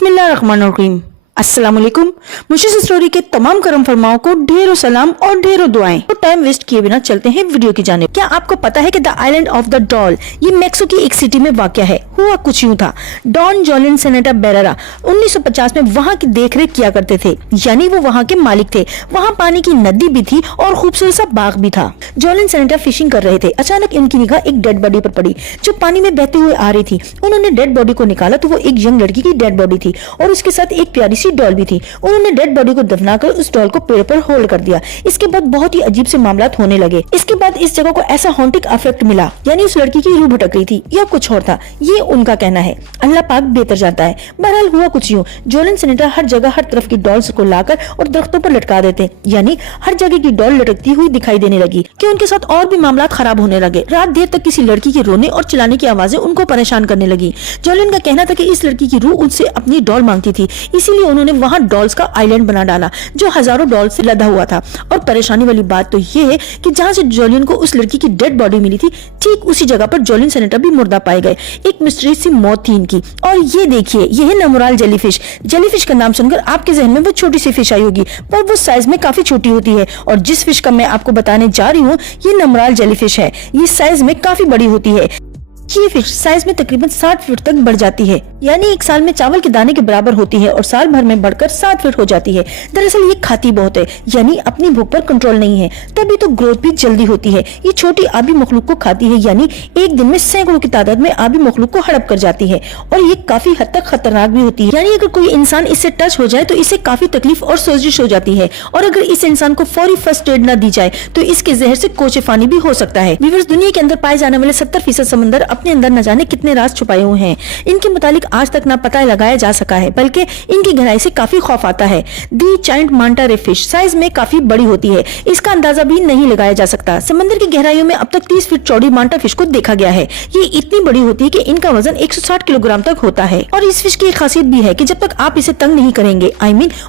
बिस्मिल्लाहिर्रहमानिर्रहीम। अस्सलाम वालेकुम। मुशीस स्टोरी के तमाम करम फरमाओं को ढेरों सलाम और ढेरों दुआएं। तो टाइम वेस्ट किए बिना चलते हैं वीडियो की जानिब। क्या आपको पता है कि the island of the doll ये मैक्सिको की एक सिटी में वाक़या है। हुआ कुछ यूं था, डॉन जोलिन सेनेटा बेरेरा 1950 में वहाँ की देखरेख किया करते थे, यानी वो वहाँ के मालिक थे। वहाँ पानी की नदी भी थी और खूबसूरत सा बाग भी था। जोलिन सेनेटा फिशिंग कर रहे थे। अचानक इनकी निगाह एक डेड बॉडी पर पड़ी जो पानी में बहते हुए आ रही थी। उन्होंने डेड बॉडी को निकाला तो वो एक यंग लड़की की डेड बॉडी थी और उसके साथ एक प्यारी सी डॉल भी थी। उन्होंने डेड बॉडी को दफनाकर उस डॉल को पेड़ पर होल्ड कर दिया। इसके बाद बहुत ही अजीब से मामलात होने लगे। इसके बाद इस जगह को ऐसा हॉन्टिंग इफेक्ट मिला, यानी उस लड़की की रूह भटक रही थी या कुछ और था, ये उनका कहना है। अल्लाह पाक बेहतर जानता है। बहरहाल हुआ कुछ यूं, जोलिन सेनेटा हर जगह हर तरफ की डॉल्स को लाकर और दरख्तों पर लटका देते, यानी हर जगह की डॉल लटकती हुई दिखाई देने लगी कि उनके साथ और भी मामलात खराब होने लगे। रात देर तक किसी लड़की के रोने और चिल्लाने की आवाजें उनको परेशान करने लगी। जोलिन का कहना था कि इस लड़की की रूह उनसे अपनी डॉल मांगती थी, इसीलिए उन्होंने वहाँ डॉल्स का आइलैंड बना डाला जो हजारों डॉल से लदा हुआ था। और परेशानी वाली बात तो ये है कि जहाँ से जोलिन को उस लड़की की डेड बॉडी मिली थी, ठीक उसी जगह पर जोलिन सेनेटा भी मुर्दा पाए गए। एक मिस्टीरियस सी मौत थी इनकी। और ये देखिए, ये है नमोराल जेलीफिश। जेलीफिश का नाम सुनकर आपके जहन में वो छोटी सी फिश आई होगी, पर वो साइज में काफी छोटी होती है। और जिस फिश का मैं आपको बताने जा रही हूँ, ये नमोराल जेलीफिश है। ये साइज में काफी बड़ी होती है। ये फिश साइज में तकरीबन 60 फीट तक बढ़ जाती है, यानी एक साल में चावल के दाने के बराबर होती है और साल भर में बढ़कर 7 फीट हो जाती है। दरअसल ये खाती बहुत है, यानी अपनी भूख पर कंट्रोल नहीं है, तभी तो ग्रोथ भी जल्दी होती है। ये छोटी आबी मखलूक को खाती है, यानी एक दिन में सैकड़ों की तादाद में आबी मखलूक को हड़प कर जाती है। और ये काफी हद तक खतरनाक भी होती है, यानी अगर कोई इंसान इससे टच हो जाए तो इसे काफी तकलीफ और सोजिश हो जाती है। और अगर इस इंसान को फौरी फर्स्ट एड न दी जाए तो इसके जहर से कोचेफानी भी हो सकता है। व्यूअर्स, दुनिया के अंदर पाए जाने वाले 70% समंदर अपने अंदर न जाने कितने राज छुपाए हुए हैं। इनके मुतालिक आज तक ना पता लगाया जा सका है, बल्कि इनकी गहराई से काफी खौफ आता है। दी जायंट मांटा रे फिश साइज में काफी बड़ी होती है, इसका अंदाजा भी नहीं लगाया जा सकता। समंदर की गहराइयों में अब तक 30 फीट चौड़ी मांटा फिश को देखा गया है। ये इतनी बड़ी होती है कि इनका वजन 160 किलोग्राम तक होता है। और इस फिश की एक खासियत भी है कि जब तक आप इसे तंग नहीं करेंगे,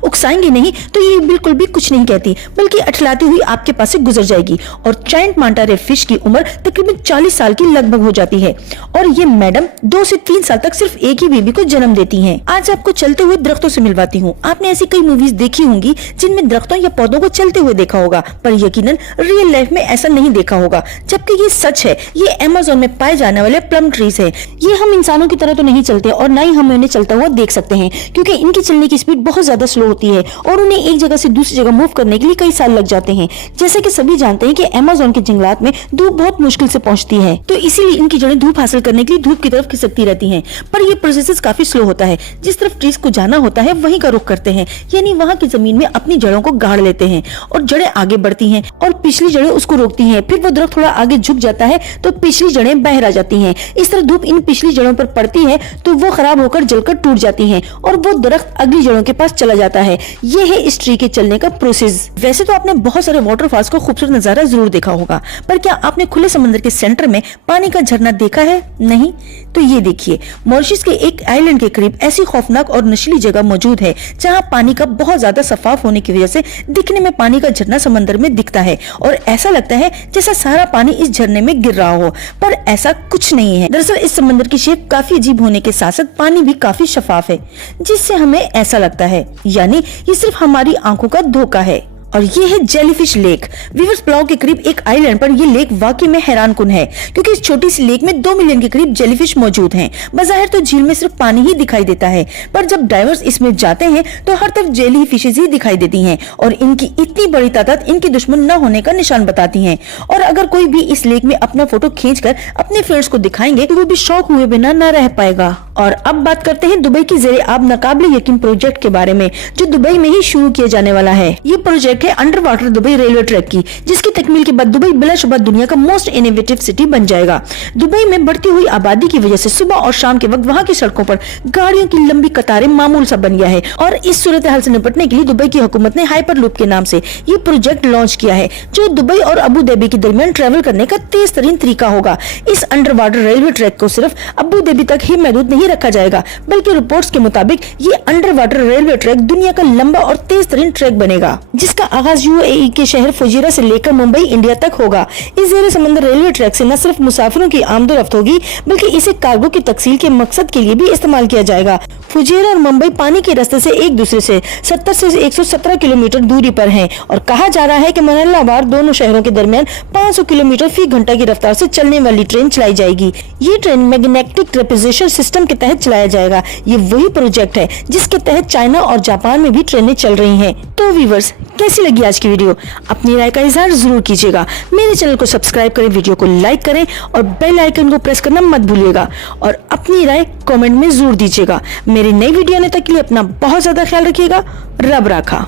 उकसाएंगे नहीं, तो ये बिल्कुल भी कुछ नहीं कहती, बल्कि अठलाती हुई आपके पास से गुजर जाएगी। और जायंट मांटा रे फिश की उम्र तकरीबन 40 साल की लगभग हो जाती है। और ये मैडम 2 से 3 साल तक सिर्फ एक ही बेबी को जन्म देती हैं। आज आपको चलते हुए दरख्तों से मिलवाती हूँ। आपने ऐसी कई मूवीज देखी होंगी जिनमें दरख्तों या पौधों को चलते हुए देखा होगा, पर यकीनन रियल लाइफ में ऐसा नहीं देखा होगा। जबकि ये सच है। ये अमेज़न में पाए जाने वाले प्लम ट्रीज है। ये हम इंसानों की तरह तो नहीं चलते और न ही हम उन्हें चलता हुआ देख सकते हैं, क्योंकि इनकी चलने की स्पीड बहुत ज्यादा स्लो होती है और उन्हें एक जगह से दूसरी जगह मूव करने के लिए कई साल लग जाते हैं। जैसे कि सभी जानते हैं कि अमेज़न के जंगलात में धूप बहुत मुश्किल से पहुंचती है, तो इसीलिए इनकी जड़ें धूप हासिल करने के लिए धूप की तरफ खिसकती रहती हैं। पर ये प्रोसेस काफी स्लो होता है। जिस तरफ ट्रीज को जाना होता है वहीं का रुख करते हैं, यानी वहाँ की जमीन में अपनी जड़ों को गाड़ लेते हैं और जड़ें आगे बढ़ती हैं और पिछली जड़ें उसको रोकती हैं। फिर वो दरख्त थोड़ा आगे झुक जाता है तो पिछली जड़ें बाहर आ जाती हैं। इस तरह धूप इन पिछली जड़ों पर पड़ती है तो वो खराब होकर जलकर टूट जाती हैं और वो दरख्त अगली जड़ों के पास चला जाता है। ये है इस ट्री के चलने का प्रोसेस। वैसे तो आपने बहुत सारे वाटरफॉल्स को खूबसूरत नजारा जरूर देखा होगा, पर क्या आपने खुले समंदर के सेंटर में पानी का झरना देखा है? नहीं। तो ये देखिए, मॉरिशस के एक आइलैंड के करीब ऐसी खौफनाक और नशीली जगह मौजूद है जहां पानी का बहुत ज्यादा सफाफ होने की वजह से दिखने में पानी का झरना समंदर में दिखता है और ऐसा लगता है जैसा सारा पानी इस झरने में गिर रहा हो, पर ऐसा कुछ नहीं है। दरअसल इस समंदर की शेप काफी अजीब होने के साथ साथ पानी भी काफी शफाफ है, जिससे हमें ऐसा लगता है, यानी ये सिर्फ हमारी आंखों का धोखा है। और ये है जेलीफिश लेक। वीवर्स, पुलाव के करीब एक आइलैंड पर ये लेक वाकई में हैरान कुन है, क्योंकि इस छोटी सी लेक में 2 मिलियन के करीब जेलीफिश मौजूद हैं। बज़ाहिर तो झील में सिर्फ पानी ही दिखाई देता है, पर जब डाइवर्स इसमें जाते हैं तो हर तरफ जेली फिशेज ही दिखाई देती हैं और इनकी इतनी बड़ी तादाद इनके दुश्मन न होने का निशान बताती हैं। और अगर कोई भी इस लेक में अपना फोटो खींचकर अपने फ्रेंड्स को दिखाएंगे तो वो भी शौक हुए बिना न रह पाएगा। और अब बात करते हैं दुबई की ज़ेरे आब नाकाबिले यकीन प्रोजेक्ट के बारे में, जो दुबई में ही शुरू किया जाने वाला है। ये प्रोजेक्ट है under water Dubai railway track की, जिसकी तकमील के बाद दुबई बिलाशुबा दुनिया का मोस्ट इनोवेटिव सिटी बन जाएगा। दुबई में बढ़ती हुई आबादी की वजह से सुबह और शाम के वक्त वहाँ की सड़कों पर गाड़ियों की लंबी कतारें मामूल सा बन गया है और इस सूरत हाल से निपटने के लिए दुबई की हुकूमत ने हाइपर लूप के नाम से ये प्रोजेक्ट लॉन्च किया है, जो दुबई और अबू धाबी के दरमियान ट्रेवल करने का तेज तरीन तरीका होगा। इस अंडर वाटर रेलवे ट्रैक को सिर्फ अबू धाबी तक ही महदूद नहीं रखा जाएगा, बल्कि रिपोर्ट्स के मुताबिक ये अंडर वाटर रेलवे ट्रैक दुनिया का लंबा और तेज तरीन ट्रैक बनेगा, जिसका आगाज यूएई के शहर फुजेरा से लेकर मुंबई इंडिया तक होगा। इस जेर समंदर रेलवे ट्रैक से न सिर्फ मुसाफिरों की आमदोरफ्त होगी बल्कि इसे कार्गो की तकसील के मकसद के लिए भी इस्तेमाल किया जाएगा। फुजेरा और मुंबई पानी के रास्ते से एक दूसरे से 70 से 117 किलोमीटर दूरी पर हैं और कहा जा रहा है कि मनल्लाबार दोनों शहरों के दरमियान 500 किलोमीटर फी घंटा की रफ्तार से चलने वाली ट्रेन चलाई जाएगी। ये ट्रेन मैग्नेटिक ट्रेपेजेशन सिस्टम के तहत चलाया जाएगा। ये वही प्रोजेक्ट है जिसके तहत चाइना और जापान में भी ट्रेनें चल रही हैं। तो व्यूअर्स, कैसी लगी आज की वीडियो? अपनी राय का इजहार जरूर कीजिएगा। मेरे चैनल को सब्सक्राइब करें, वीडियो को लाइक करें और बेल आइकन को प्रेस करना मत भूलिएगा और अपनी राय कमेंट में जरूर दीजिएगा। मेरी नई वीडियो आने तक के लिए अपना बहुत ज्यादा ख्याल रखिएगा। रब राखा।